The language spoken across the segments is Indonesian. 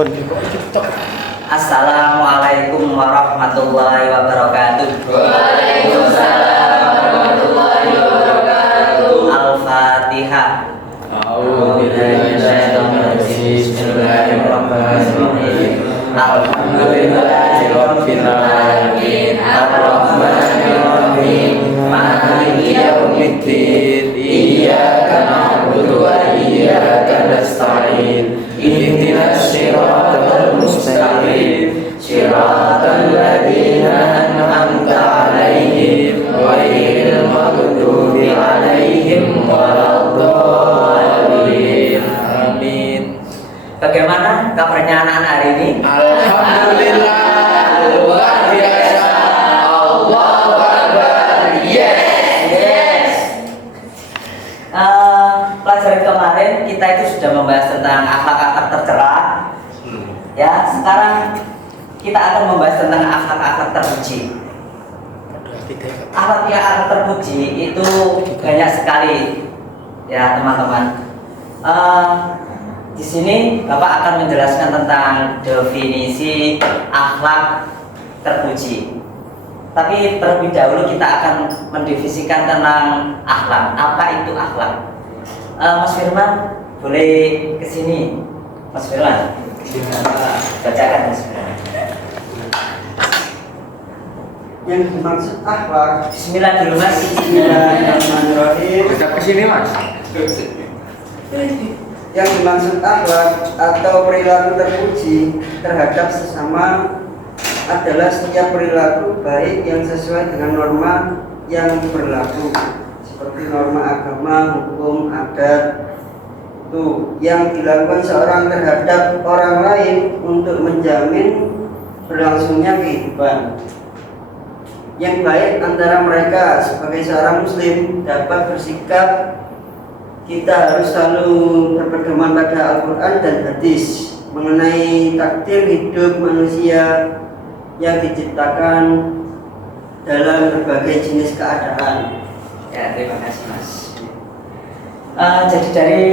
Assalamualaikum warahmatullahi wabarakatuh. Waalaikumsalam warahmatullahi wabarakatuh. Al-Fatihah. Bismillahirrahmanirrahim. Alhamdulillahirabbil alamin. Arrahmanirrahim. Maliki yaumiddin. Iyyaka na'budu wa iyyaka nasta'in. Ihdinas siratal mustaqim. Siratal ladzina an'amta 'alaihim ghairil maghdubi 'alaihim waladdallin. Amin. Bagaimana kabarnya anak-anak hari ini? Alhamdulillah, luar biasa. Allahu Akbar. Yes. Pelajaran kemarin kita itu sudah membahas tentang akhlak-akhlak tercela. Ya, sekarang kita akan membahas tentang akhlak-akhlak terpuji. Akhlak terpuji itu banyak sekali, ya teman-teman. Di sini Bapak akan menjelaskan tentang definisi akhlak terpuji. Tapi terlebih dahulu kita akan mendefinisikan tentang akhlak. Apa itu akhlak? Mas Firman, boleh ke sini, Mas Firman. Bacakan Mas Firman. Yang dimaksud akhlak, Bismillah dulu Mas. Bismillahirrahmanirrahim. Kita ke sini, Mas. Yang dimaksud akhlak atau perilaku terpuji terhadap sesama adalah setiap perilaku baik yang sesuai dengan norma yang berlaku, seperti norma agama, hukum, adat, yang dilakukan seorang terhadap orang lain untuk menjamin berlangsungnya kehidupan yang baik antara mereka. Sebagai seorang muslim dapat bersikap, kita harus selalu berpedoman pada Al-Quran dan hadis mengenai takdir hidup manusia yang diciptakan dalam berbagai jenis keadaan. Ya, terima kasih Mas. Jadi dari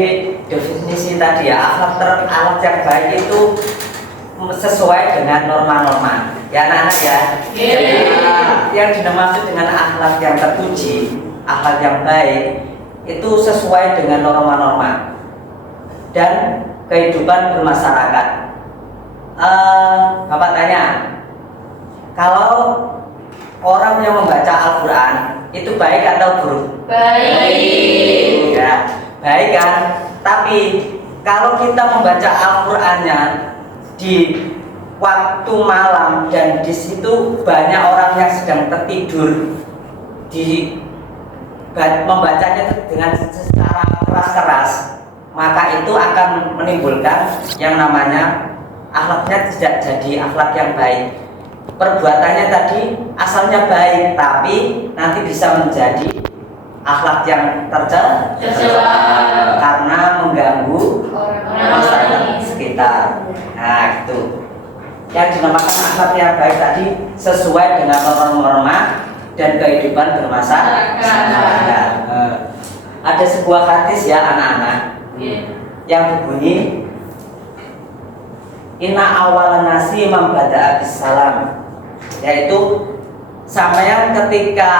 definisi tadi ya, akhlak yang baik itu sesuai dengan norma-norma. Ya anak-anak ya. Yang dimaksud dengan akhlak yang terpuji, akhlak yang baik itu sesuai dengan norma-norma dan kehidupan bermasyarakat. Bapak tanya, kalau orang yang membaca Al-Quran itu baik atau buruk? Baik. Ya, baik kan? Tapi kalau kita membaca Al-Qurannya di waktu malam dan di situ banyak orang yang sedang tertidur, membacanya dengan secara keras-keras, maka itu akan menimbulkan yang namanya akhlaknya tidak jadi akhlak yang baik. Perbuatannya tadi asalnya baik, tapi nanti bisa menjadi akhlak yang tercela karena mengganggu masyarakat sekitar. Nah, gitu. Yang dinamakan akhlak yang baik tadi sesuai dengan norma-norma dan kehidupan bermasyarakat. Ada sebuah hadis ya anak-anak yang berbunyi, Inna awal nasi membada abis salam, yaitu sampean ketika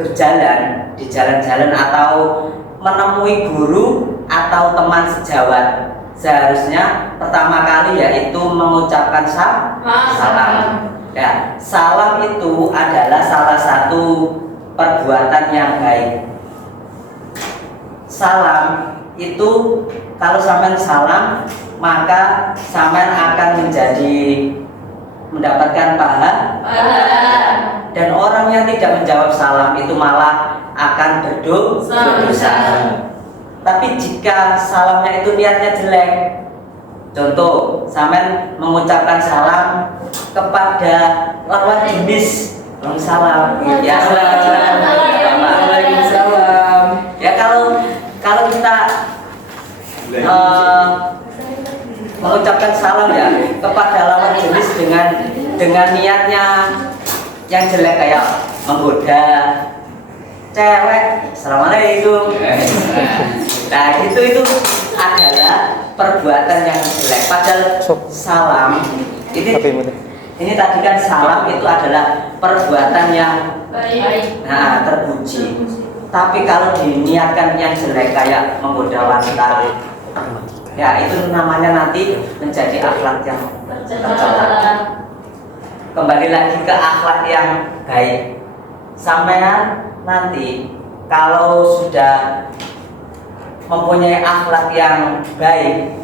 berjalan di jalan-jalan atau menemui guru atau teman sejawat, seharusnya pertama kali yaitu mengucapkan salam. Ya, salam itu adalah salah satu perbuatan yang baik. Salam itu kalau sampean salam, maka sampean akan mendapatkan pahala. Dan orang yang tidak menjawab salam itu malah akan berdosa. Tapi jika salamnya itu niatnya jelek, contoh sampean mengucapkan salam kepada lawan jenis, salam ya, Waalaikumsalam. Ya kalau kita mengucapkan salam ya kepada lawan jenis dengan niatnya yang jelek, kayak menggoda cewek, assalamualaikum. Nah itu adalah perbuatan yang jelek. Padahal salam ini tadi kan salam itu adalah perbuatan yang terpuji. Tapi kalau diniatkan yang jelek kayak menggoda wanita, ya itu namanya nanti menjadi akhlak yang tercela. Kembali lagi ke akhlak yang baik. Sampean nanti kalau sudah mempunyai akhlak yang baik,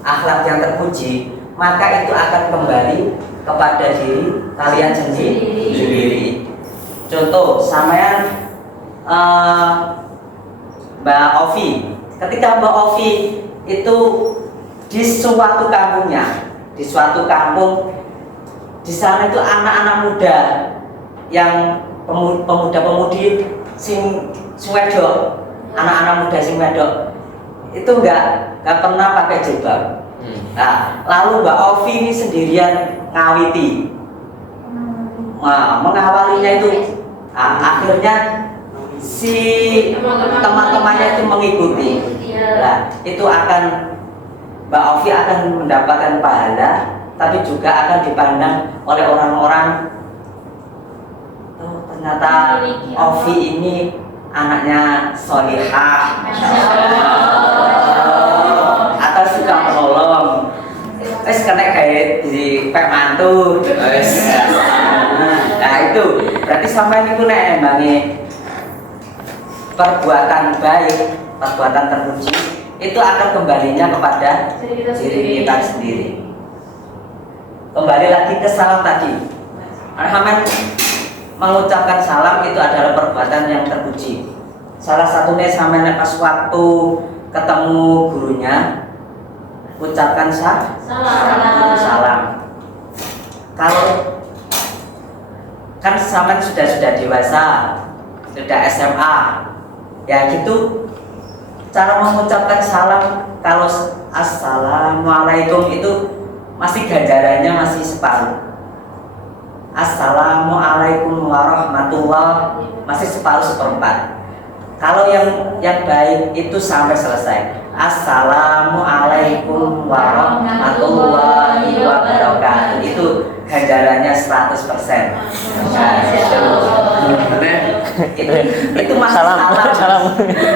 akhlak yang terpuji, maka itu akan kembali kepada diri kalian sendiri. Contoh, sampean Mbak Ovi, ketika Mbak Ovi itu di suatu kampungnya, di suatu kampung, di sana itu anak-anak muda yang pemuda-pemudi sing wedok, anak-anak muda sing wedok itu nggak pernah pakai jilbab. Nah, lalu Mbak Ovi ini sendirian ngawiti, mengawalinya itu, akhirnya si teman-temannya itu mengikuti. Nah, itu akan Mbak Ovi akan mendapatkan pahala, tapi juga akan dipandang oleh orang-orang, oh, ternyata Ovi ini anaknya solihah, atau suka menolong, kena kayak di pek mantu. Nah itu berarti sampai itu nek embangi perbuatan baik, perbuatan terpuji, itu akan kembalinya kepada diri kita sendiri. Kembali lagi ke salam tadi. Muhammad mengucapkan salam itu adalah perbuatan yang terpuji. Salah satunya sampai pas waktu ketemu gurunya, ucapkan salam. Kalau kan sampai sudah dewasa, sudah SMA, ya gitu. Cara mengucapkan salam, kalau assalamualaikum itu masih ganjarannya masih separuh. Assalamualaikum warahmatullah masih seperempat. Kalau yang baik itu sampai selesai. Assalamualaikum warahmatullahi wabarakatuh. Itu ganjarannya 100%. Itu masih salam.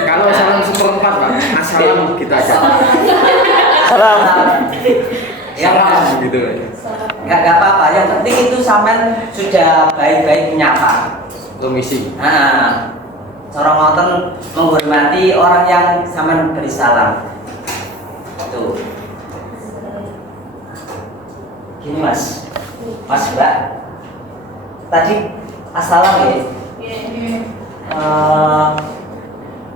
Kalau salam seperempat Pak, assalam kita aja. Salam. Ya Salam gitu. Nggak apa-apa. Yang penting itu sampean sudah baik-baik menyapa. Komisi. Cara ngoten menghormati orang yang sampean beri salam. Tuh. Gini Mas Mbak. Tadi assalam ya.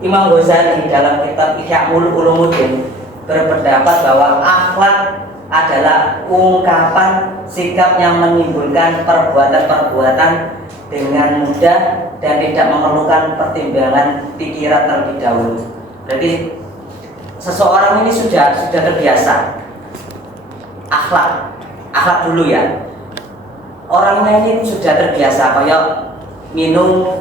Imam Ghazali dalam kitab Ihya Ulumuddin berpendapat bahwa akhlak adalah ungkapan sikap yang menimbulkan perbuatan-perbuatan dengan mudah dan tidak memerlukan pertimbangan pikiran terlebih dahulu. Jadi seseorang ini sudah terbiasa akhlak dulu ya. Orangnya ini sudah terbiasa kayak minum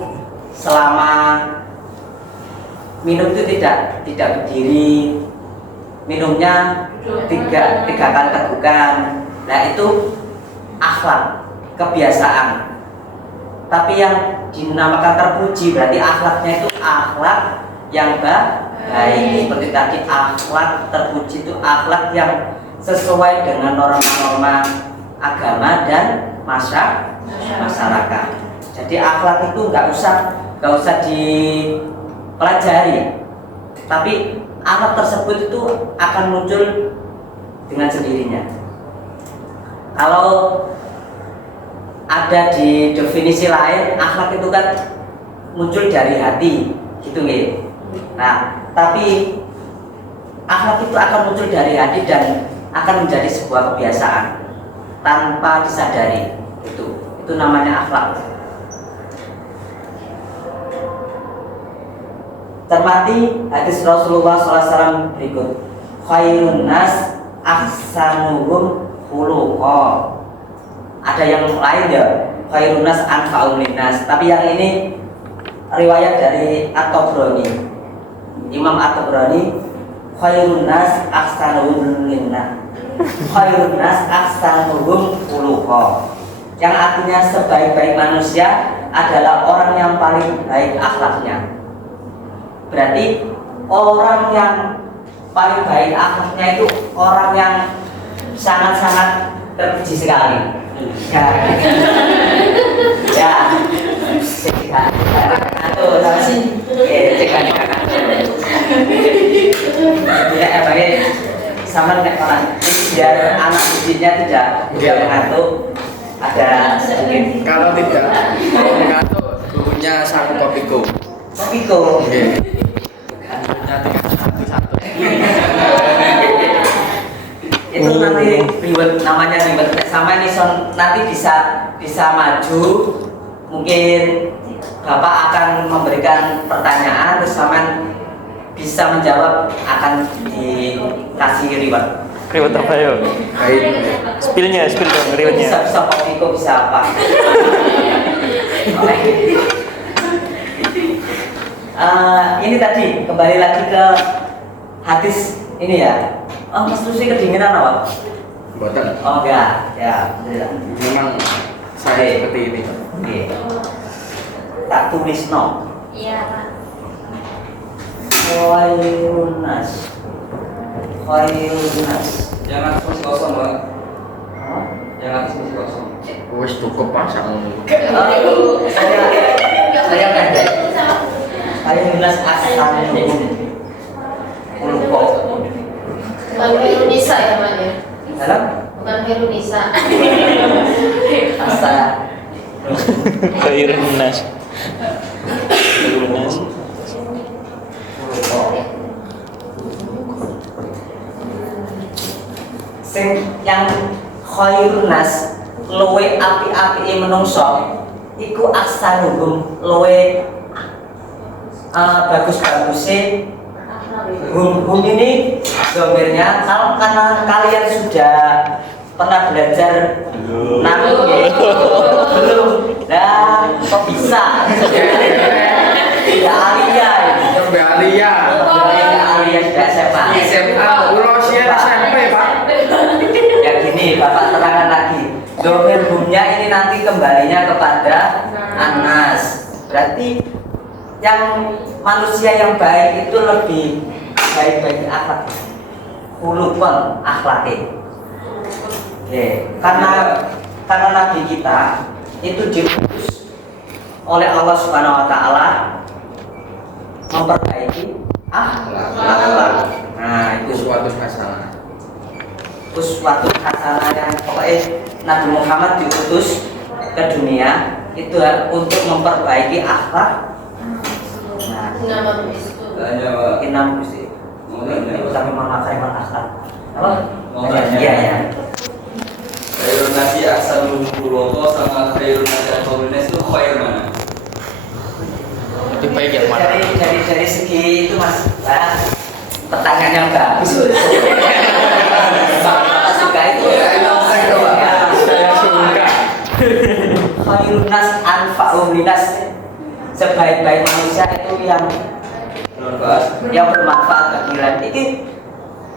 itu tidak berdiri, minumnya tiga kali tegukan. Nah itu akhlak, kebiasaan. Tapi yang dinamakan terpuji berarti akhlaknya itu akhlak yang baik. Seperti tadi akhlak terpuji itu akhlak yang sesuai dengan norma-norma agama dan masyarakat. Jadi akhlak itu nggak usah dipelajari, tapi akhlak tersebut itu akan muncul dengan sendirinya. Kalau ada di definisi lain, akhlak itu kan muncul dari hati, gitu nggih. Nah, tapi akhlak itu akan muncul dari hati dan akan menjadi sebuah kebiasaan tanpa disadari. Itu namanya akhlak. Termati hadis Rasulullah SAW berikut, khairun nas ahsanuhum khuluqa. Ada yang lain ya, khairun nas anfa'un linnas, tapi yang ini riwayat dari At-Tabrani. Imam At-Tabrani, khairun nas ahsanuhum linnas. Khairun nas ahsanuhum khuluqa. Yang artinya sebaik-baik manusia adalah orang yang paling baik akhlaknya. Berarti orang yang paling baik akhlaknya itu orang yang sangat-sangat terpuji sekali. Ya, ya, atau sama sih, cekak. Ya, bagi sama nek orang biar anak didiknya tidak mengantuk. Ada sedikit. Kalau tidak mengantuk, gurunya satu kopiko. Kopiko. Itu nanti ribet, namanya ribet sama ini nanti bisa maju, mungkin Bapak akan memberikan pertanyaan terus sama bisa menjawab, akan dikasih reward. Reward apa ya? Spill dong rewardnya. Bisa Kopiko, bisa apa? Ini tadi kembali lagi ke hadis ini ya. Oh, Mas Lucy kedinginan apa? Boten. Oh enggak, ya. Memang saya seperti ini. Oke. Tak tulis no. Iya, Pak. Khairun nas. Jangan terus kosong, Pak. Hah? Jangan terus kosong. Wes cukup pasang. Saya pendek. Khairun nas ahsanuhum khuluqa. Bukan Herunisa ya, Pak ya? Dalam Bukan Herunisa. asa Khairun nas. Khairun nas. Sing yang khairun nas luwe api-api menungso iku ahsanuhum luwe bagus-bagusnya. Hum ini domirnya karena kalian sudah pernah belajar namun belum, nah kok bisa tidak alia Mbak Alia. sudah SMA Ulosia SMP, Pak. ya gini Bapak terangkan lagi, domir humnya ini nanti kembalinya kepada Anas. Berarti yang manusia yang baik itu lebih baik akhlak, khuluqan akhlaknya. Oke, karena Nabi kita itu diutus oleh Allah Subhanahu Wa Taala memperbaiki akhlak. Nah itu Suatu hasanah. suatu hasanah yang pokoknya Nabi Muhammad diutus ke dunia itu untuk memperbaiki akhlak. Nah, Nama itu. Tanya, Pak. enam sih. Mau tanya. Itu kami memakai akhlak. Apa? Mau tanya. Iya ya. Khairun nasi ahsanuhum khuluqa sama khairun nasi ahsanuhum itu khair mana? Lebih baik yang mana? Dari segi itu Mas, pertanyaan yang bagus. Bapak suka itu. Saya suka. Khairun nas anfa'uhum linnas. Sebaik-baik manusia itu yang bermanfaat bagi lain. Ini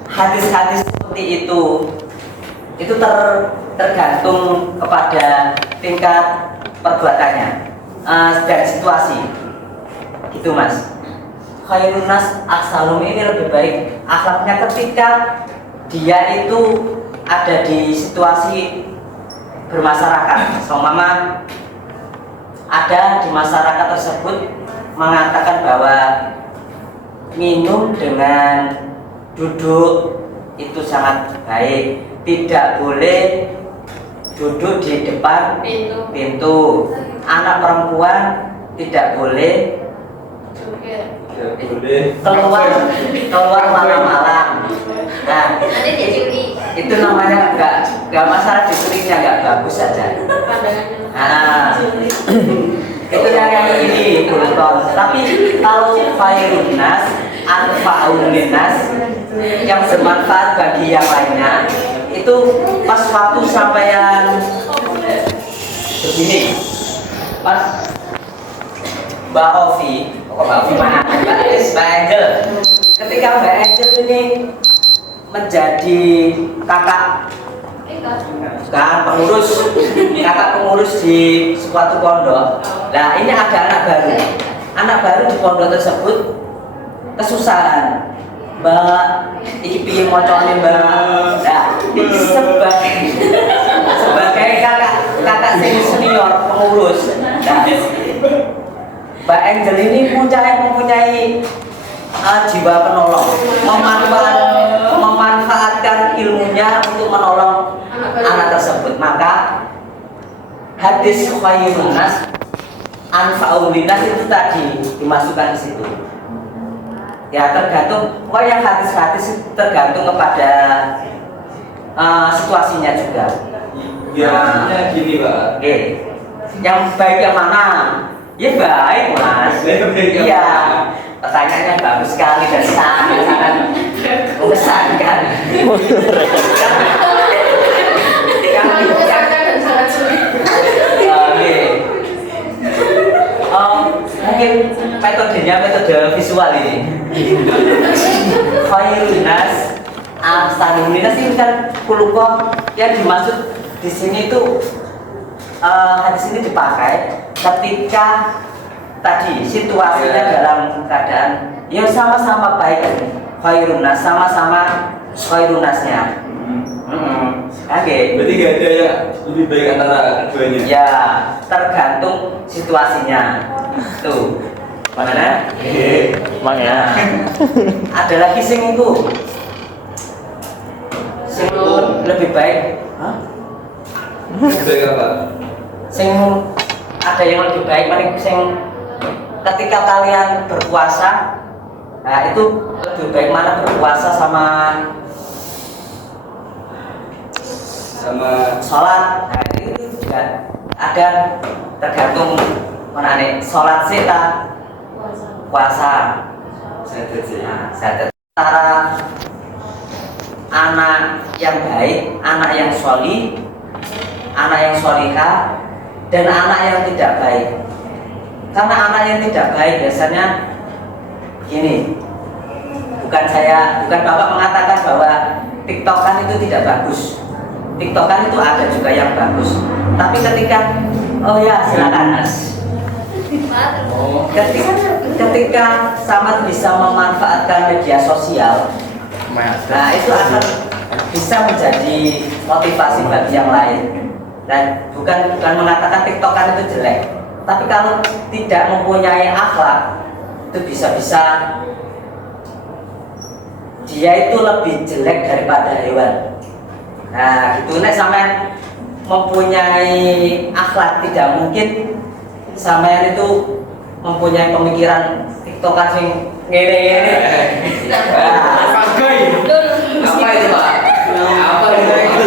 hadis-hadis seperti itu tergantung kepada tingkat perbuatannya dan situasi. Gitu Mas. Khairun nas ahsanuhum ini lebih baik akhlaknya ketika dia itu ada di situasi bermasyarakat. Seumpama ada di masyarakat tersebut mengatakan bahwa minum dengan duduk itu sangat baik, tidak boleh duduk di depan pintu. Anak perempuan tidak boleh keluar malam-malam. Nah, Nanti dicuri. itu namanya nggak masalah, dicurinya nggak bagus saja. Nah, itu yang ini Bulton. Tapi kalau khairun nas anfa'ul linnas, yang bermanfaat bagi yang lainnya, itu pas waktu sampean begini, pas Mbak Ovi, Mbak Ovi mana? Mbak Angel ketika Mbak Angel ini menjadi kakak pengurus di suatu pondok. Nah ini ada anak baru di pondok tersebut kesusahan. Mbak, iki piye mocone Mbak? Nah, sebagai kakak senior pengurus. Nah, Mbak Angel ini mempunyai jiwa penolong, memanfaatkan ilmunya untuk menolong anak tersebut. Maka hadis khairun nas anfa'ul linnas itu tadi dimasukkan di situ. Ya tergantung, yang hadis-hadis tergantung kepada situasinya juga. Ya, gini Pak. Oke, yang baik yang mana? Ya baik Mas. Iya. Pertanyaannya bagus sekali dan sangat mengesankan. Mungkin metodenya metode visual ini. Khairunas, Astagfirullahaladzim ini kan kulukoh yang dimaksud di sini itu hadis ini dipakai ketika tadi situasinya dalam keadaan ya sama-sama baik, khairunas sama-sama khairunasnya. Oke. Berarti gak ada yang lebih baik antara keduanya. Ya, tergantung situasinya. Tuh. Mana? Emang ya. Ada lagi sing itu. Sing lebih baik. Hah? Lebih baik apa? Sing ada yang lebih baik mari sing ketika kalian berpuasa. Nah, itu lebih baik mana berpuasa sama sholat. Nah itu juga ada tergantung mana nih sholat sih tak puasa. Saya antara anak yang baik, anak yang sholih, anak yang sholihah, dan anak yang tidak baik. Karena anak yang tidak baik biasanya gini, bukan Bapak mengatakan bahwa TikTokan itu tidak bagus. TikTokan itu ada juga yang bagus. Tapi ketika silakan Mas. Ketika sama bisa memanfaatkan media sosial, nah itu akan bisa menjadi motivasi bagi yang lain. Dan bukan mengatakan TikTokan itu jelek, tapi kalau tidak mempunyai akhlak itu bisa-bisa dia itu lebih jelek daripada hewan. Nah, gitu nek sampean mempunyai akhlak, tidak mungkin sampean itu mempunyai pemikiran TikTokan sing ngene-ngene. Pakai. Apa itu Pak? Apa itu?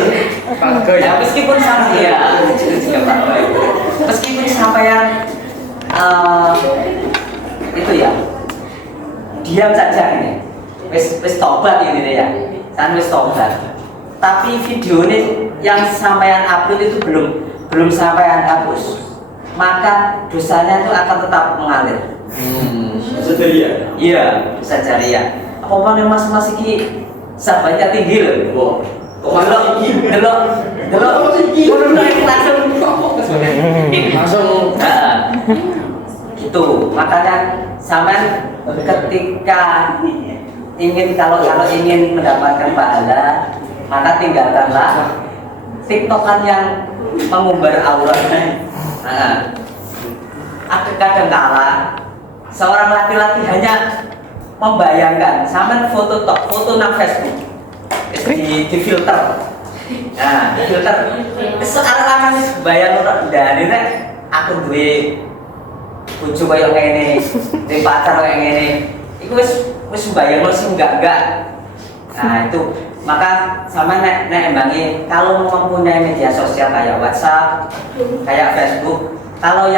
Pakai. Ya meskipun sampean meskipun sampean itu ya diam saja ini. Wis tobat ini ya. Kan wis tobat. Tapi video ini yang sampean upload itu belum sampean hapus, maka dosanya itu akan tetap mengalir. Bisa jadi ya? Iya, bisa jadi ya. Apa mas iki sahabatnya tinggi loh. Delok langsung gitu. Makanya sampean ketika kalau ingin mendapatkan pahala, maka tinggalkanlah TikTokan yang mengumbar aurat. Kadang kala seorang laki-laki hanya membayangkan sampai foto nang Facebook di filter. Nah, di filter sekarang bayang dari aku duwe bojo kaya ngene, duwe pacar kaya ngene. Iku wis bayang sing enggak. Nah, itu maka sama nek embangi kalau mempunyai media sosial kayak WhatsApp, kayak Facebook, kalau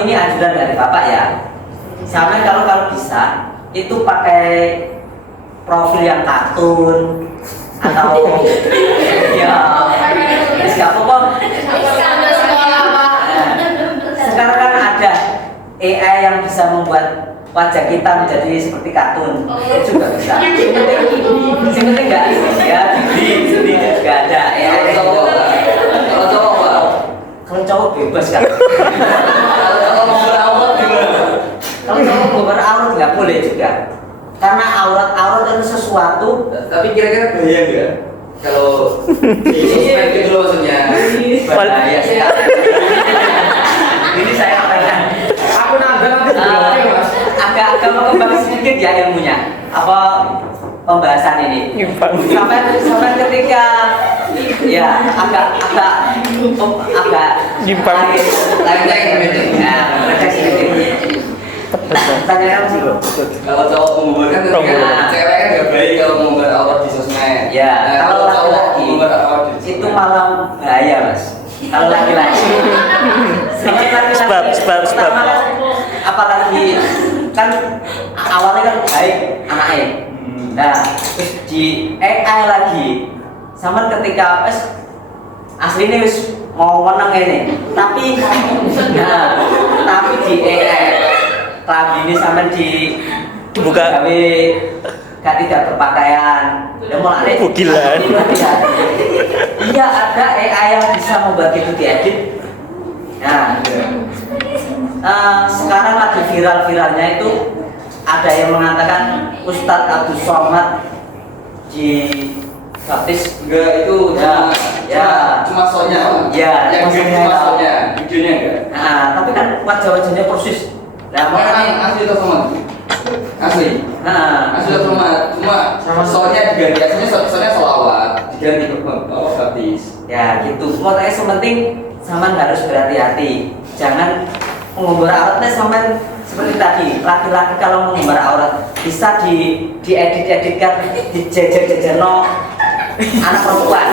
ini anjuran dari Bapak ya, sama kalau bisa itu pakai profil yang kartun atau ya nggak apa-apa. Sekarang kan ada AI yang bisa membuat wajah kita menjadi seperti kartun itu juga bisa. Sebenarnya nggak ya di nggak ada ya. Kalau cowok Pak. Kalau cowok bebas kan. Kalau mau berawat gimana? Kalau cowok mau berawat nggak boleh juga. Karena aurat itu sesuatu. Tapi kira-kira bahaya nggak? Kalau di sosmed gitu loh maksudnya. Bahaya sekali. Ini saya katakan. Aku nambah nanti Mas. Agak mengembang sedikit ya ilmunya. Apa pembahasan ini? Sampai ketika ya agak Nyimpang. lain ya mereka sedikit. Tanya kamu sih. Kalau cowok mengubarkan kan cewek kan nggak baik kalau mengumbar aurat di sosmed. Ya, Nah, kalau cowok laki-laki mengumbar aurat di sosmed. itu malah bahaya mas. Kalau laki-laki, Sebab. pertama kan, apalagi kan awalnya kan baik anaknya. Nah, terus di AI lagi, sama ketika aslinya wis mau menang ini, tapi di AI lagi ini sama di Buka. gawe gak tidak berpakaian. Ya mulai Ukilan. Iya ada AI yang bisa membuat itu diedit. Nah, sekarang lagi viral-viralnya itu ada yang mengatakan Ustadz Abdul Somad di baptis Enggak itu cuma soalnya Pak. Ya, Yang cuma game soalnya. cuma soalnya, videonya enggak. Nah, tapi kan wajah-wajahnya persis. Nah, Makanya makanya asli atau sama? Asli. Asli atau sama? Cuma soalnya diganti aslinya selawat diganti ke baptis. ya gitu. Makanya sementing sampean harus berhati-hati. Jangan mengumbar auratnya sampean seperti tadi. Laki-laki kalau mengumbar aurat bisa diedit-editkan, dijejer-jejerno anak perempuan.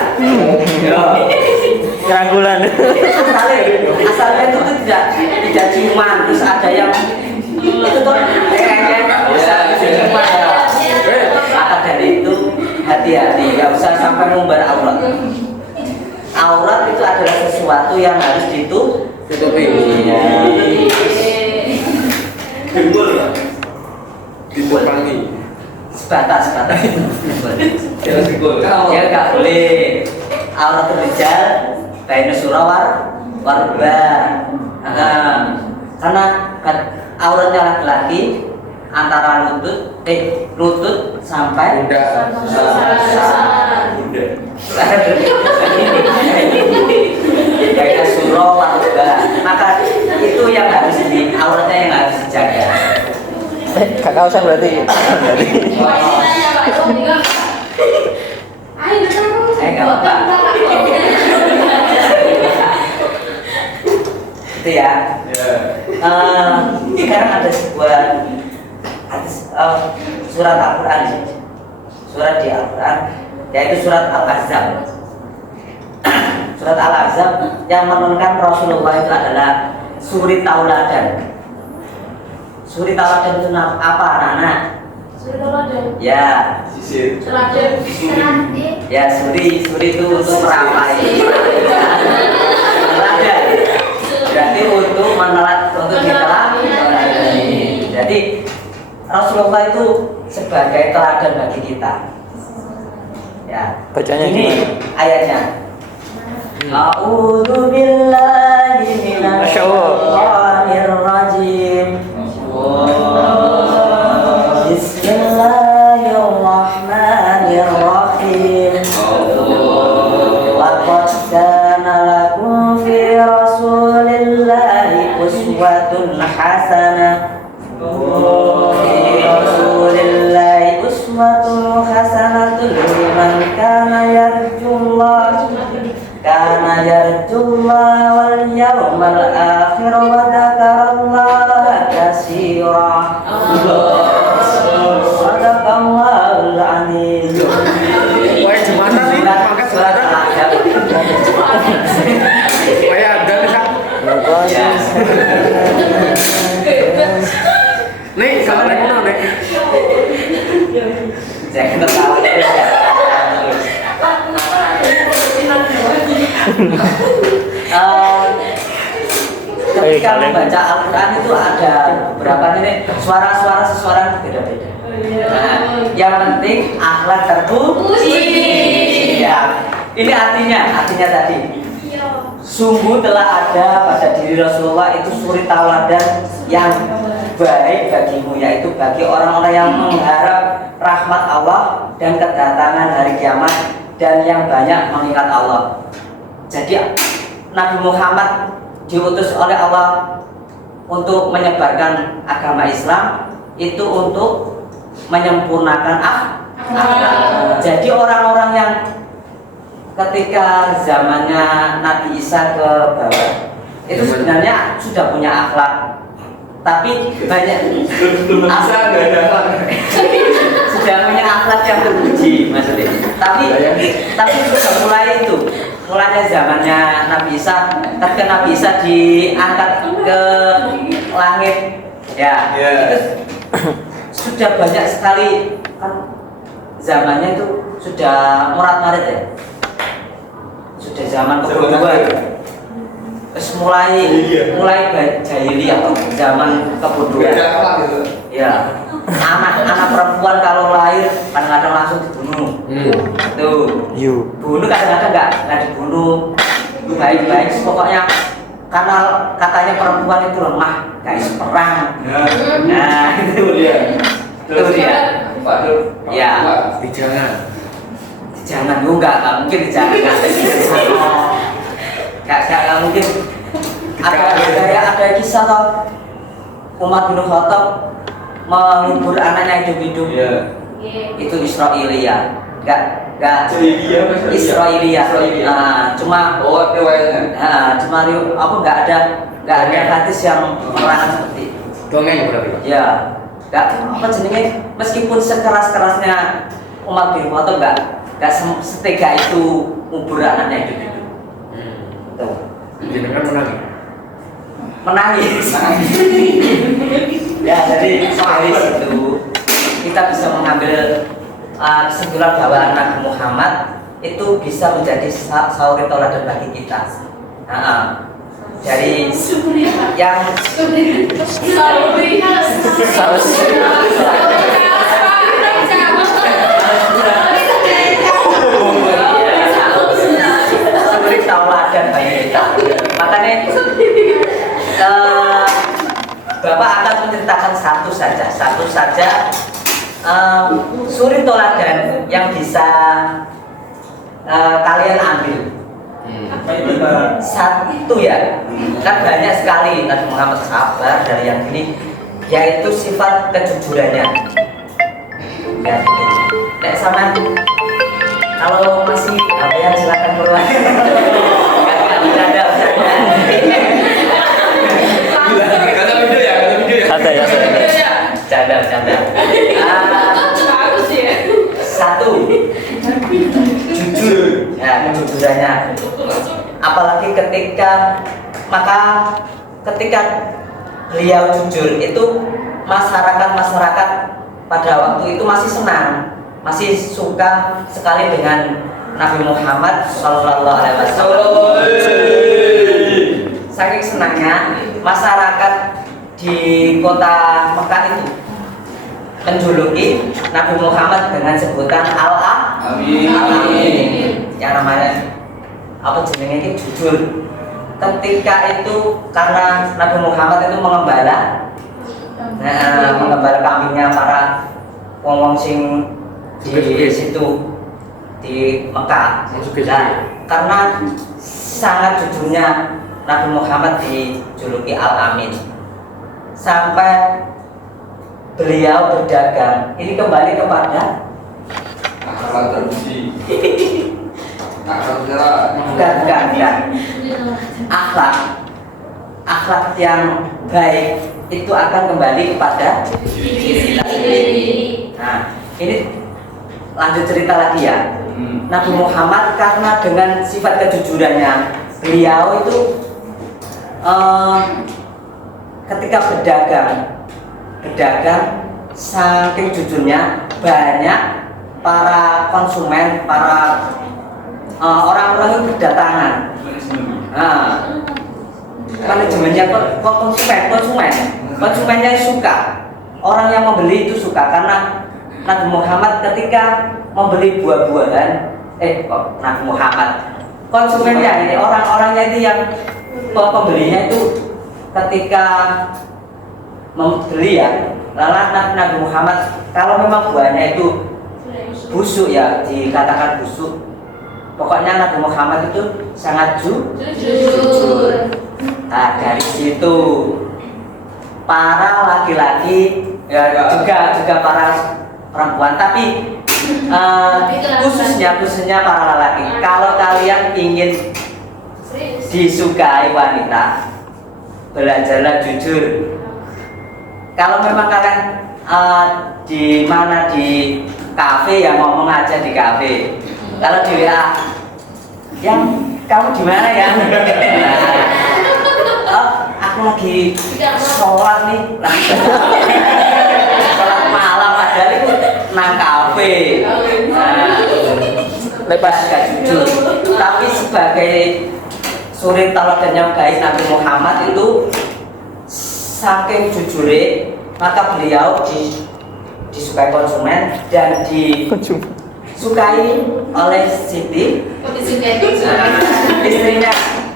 Yo. Rangkulan. Asalnya itu tuh tidak ciuman, terus ada yang itu tuh kayaknya bisa ciuman ya. Maka dari itu hati-hati, nggak usah sampai mengumbar aurat. Aurat itu adalah sesuatu yang harus Tutupi. Iya. Gembul Pak. Ditupangi. sebatas. Jangan gembul. Ya nggak boleh aurat rijal baina surawar warba. Karena auratnya laki-laki antara lutut sampai Bunda. baina surawar warba. Maka itu yang harus auratnya yang harus dijaga. Gak kausan berarti. Nggak apa-apa. Itu ya. Sekarang ada sebuah surat Al-Quran, surat di Al-Quran, yaitu surat Al-Ahzab. Surat Al-Ahzab yang menerangkan Rasulullah itu adalah suri tauladan. Suri tauladan itu apa anak-anak? Ya, Sisir. ya suri itu untuk merapai. Teladan. Berarti untuk untuk diteladani. Jadi Rasulullah itu sebagai teladan bagi kita. Ya. Bacanya Ini gimana? ayatnya. A'udzu billahi Masya Allah. minasyaitonir rajim. Bismillahirrahmanirrahim. Laqad kana lakum fi rasulillahi uswatun hasanah. Fi rasulillahi uswatun hasanatun liman kana yarjullaha wal yawmal akhir wa dzakarallaha katsira. Sadaqallahul azim. Wah, jumatan nih, mangkat jumatan. Supaya ada kan. Ya. Nih, sama nek ngono nek. Saya ketawa terus ya. ketika Saling. membaca Al-Quran itu ada beberapa nih suara-suara seseorang beda-beda. Nah, yang penting akhlak terpuji. Ya. Ini artinya tadi. Sungguh telah ada pada diri Rasulullah itu suri tauladan yang baik bagimu, yaitu bagi orang-orang yang mengharap rahmat Allah dan kedatangan hari kiamat dan yang banyak mengingat Allah. Jadi Nabi Muhammad diutus oleh Allah untuk menyebarkan agama Islam, itu untuk menyempurnakan akhlak. Jadi orang-orang yang ketika zamannya Nabi Isa ke bawah itu sebenarnya sudah punya akhlak, tapi banyak Asa nggak ada akhlak. sudah punya akhlak yang terpuji maksudnya. Tapi sudah mulainya zamannya Nabi Isa, ketika Nabi Isa diangkat ke langit, ya itu sudah banyak sekali kan, zamannya itu sudah murat-marit ya. Sudah zaman kedua ya. Terus mulai jahiliyah atau zaman kedua. Nggak ada akhlak gitu. Ya. Anak perempuan kalau lahir kadang-kadang langsung dibunuh. Tuh. Bunuh kadang-kadang nggak dibunuh. Baik-baik pokoknya karena katanya perempuan itu lemah, guys, perang. Nah, itu dia. Itu dia. Ya. Jangan lu nggak mungkin jangan nggak mungkin. Ada kisah toh Umar bin Khattab menghibur anaknya hidup-hidup. Itu Israiliyah. Nggak Israiliyah. Cuma cuma apa nggak ada hadis yang menerangkan seperti itu. Dongeng berarti. Ya, nggak apa jenenge, meskipun sekeras-kerasnya Umar bin Khattab nggak setega itu ngubur anaknya hidup-hidup. Tuh. Jenengan Menangis. Ya, dari situ kita bisa mengambil kesimpulan bahwa Nabi Muhammad itu bisa menjadi suri tauladan bagi kita. Dari yang suri tauladan bagi kita. Makanya Bapak akan menceritakan satu saja suri tauladan yang bisa kalian ambil. Satu ya, kan banyak sekali Nabi Muhammad sabar dari yang ini, yaitu sifat kejujurannya. Ya, nek sama kalau masih apa ya silakan keluar. Enggak bercanda. Kata video ya. Santai ya. Canda. Satu, jujur. Ya, kejujurannya. Apalagi ketika beliau jujur itu masyarakat pada waktu itu masih senang, masih suka sekali dengan Nabi Muhammad Sallallahu Alaihi Wasallam. Saking senangnya masyarakat di kota Mekah itu menjuluki Nabi Muhammad dengan sebutan Al-Amin. Yang namanya apa jenenge ini jujur. Ketika itu karena Nabi Muhammad itu mengembala kambingnya para wong sing di situ di Mekah. Karena sangat jujurnya Nabi Muhammad dijuluki Al-Amin. Sampai beliau berdagang, ini kembali kepada Akhlak terpuji. bukan akhlak yang baik itu akan kembali kepada diri kita sendiri. Nah, ini lanjut cerita lagi ya. Nabi Muhammad karena dengan sifat kejujurannya beliau itu ketika berdagang saking jujurnya banyak para konsumen, para orang-orang yang berdatangan. Nah, manajemennya konsumennya suka, orang yang membeli itu suka karena Nabi Muhammad ketika membeli buah-buahan, Nabi Muhammad konsumennya ini orang-orangnya itu yang pembelinya itu ketika membeli ya, lalu Nabi Muhammad kalau memang buahnya itu busuk ya dikatakan busuk, pokoknya Nabi Muhammad itu sangat jujur. Nah dari situ para laki-laki ya juga para perempuan, tapi khususnya para lelaki, kalau kalian ingin disukai wanita, belajarlah jujur. Kalau memang kalian di mana di kafe ya ngomong aja di kafe. Kalau di WA, yang kamu di mana ya? Aku lagi sholat nih, sholat malam, padahal itu nang kafe. Lepas gak jujur, tapi sebagai suri teladannya baik Nabi Muhammad itu saking jujure, maka beliau disukai konsumen dan disukai oleh Siti, istrinya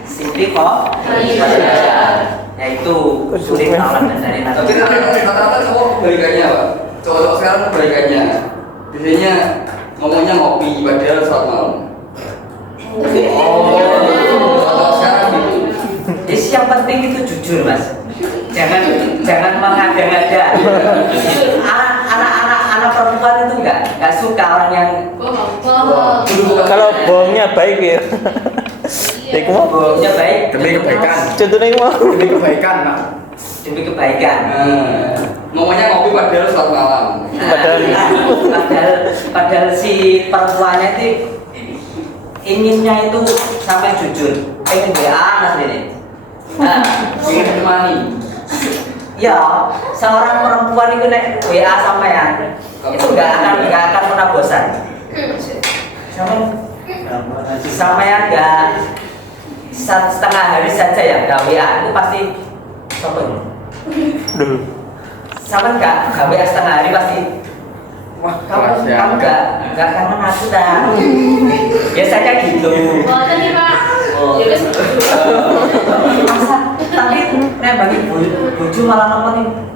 Siti kok, yaitu suri teladan dari Nabi. Tapi rata-rata cowok kebalikannya Pak. Cowok sekarang kebalikannya. Biasanya ngomongnya ngopi padahal sholat malam. Cowok sekarang gitu. Jadi yang penting itu jujur mas. Jangan mengada-ngada. Anak perempuan itu nggak suka orang yang Kalau bohongnya baik ya. Iku mau bohongnya baik Demi kebaikan. contohnya mau. Demi kebaikan, Pak. demi kebaikan. Ngomongnya ngopi padahal sholat malam. Padahal si perempuannya itu inginnya itu sampai jujur, pengen WA mas ini. Ingin menemani. Ya, seorang perempuan itu nek WA sampean itu nggak akan pernah bosan. Sampean nggak setengah hari saja ya nggak WA itu pasti shopping. Sampean nggak WA setengah hari pasti. Wah, kamu nggak kangen aku dah. Biasanya gitu. Tapi bagi bojo malah nemenin.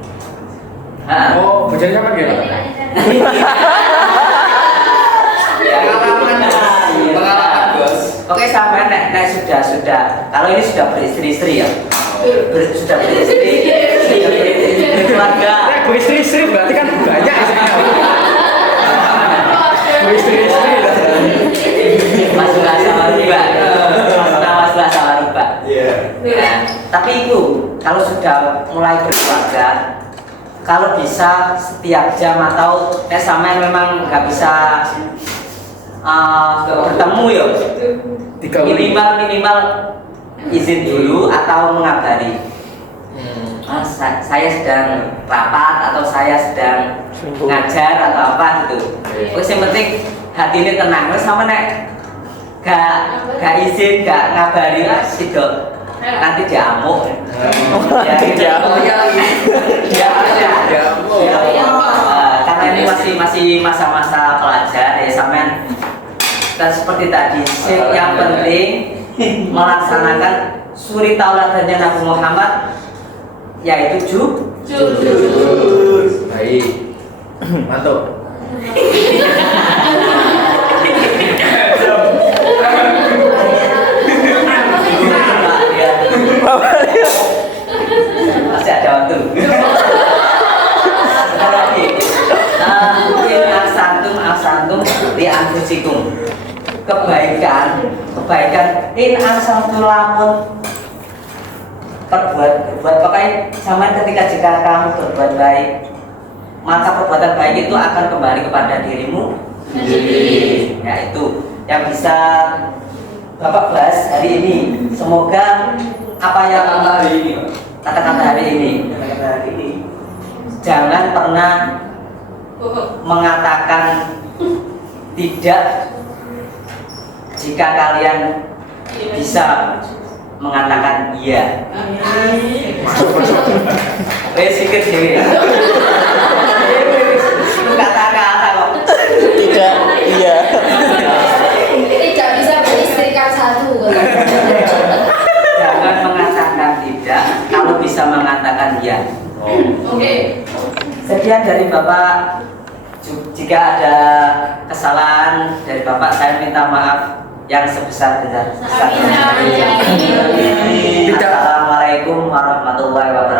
Oh, bojone sampean gimana? Pengalaman bos. Oke sampai nek sudah. Kalau ini sudah beristri-istri ya. Sudah berkeluarga. Beristri-istri berarti kan banyak istrinya. Beristri-istri. Masuklah sama riba. Masuklah sama riba. Nah, tapi itu kalau sudah mulai berkeluarga, kalau bisa setiap jam atau sama memang nggak bisa bertemu ya, minimal izin dulu atau mengabari. Saya sedang rapat atau saya sedang ngajar atau apa gitu. Terus yang penting hati ini tenang. Terus sama nek gak izin, gak ngabari lah gitu. Nanti diamuk. Karena ini masih masa-masa pelajar ya sampean. Seperti tadi, yang penting melaksanakan suri tauladannya Nabi Muhammad, yaitu jujur. Baik. Mantap. Masih ada waktu. Sekali lagi. In asantum di anfusikum. Kebaikan in asantum lamun berbuat pokoknya sama ketika jika kamu berbuat baik, maka perbuatan baik itu akan kembali kepada dirimu sendiri. Ya itu yang bisa Bapak bahas hari ini. Semoga apa yang kata-kata hari ini jangan pernah mengatakan tidak jika kalian bisa mengatakan iya. Sikit dewe. Itu kata-kata kok. Tidak, iya. Tidak bisa beristrikan satu. Jangan mengatakan tidak kalau bisa mengatakan iya. Oke. Sekian dari Bapak. Jika ada kesalahan dari Bapak, saya minta maaf yang sebesar-besarnya. Assalamualaikum warahmatullahi wabarakatuh.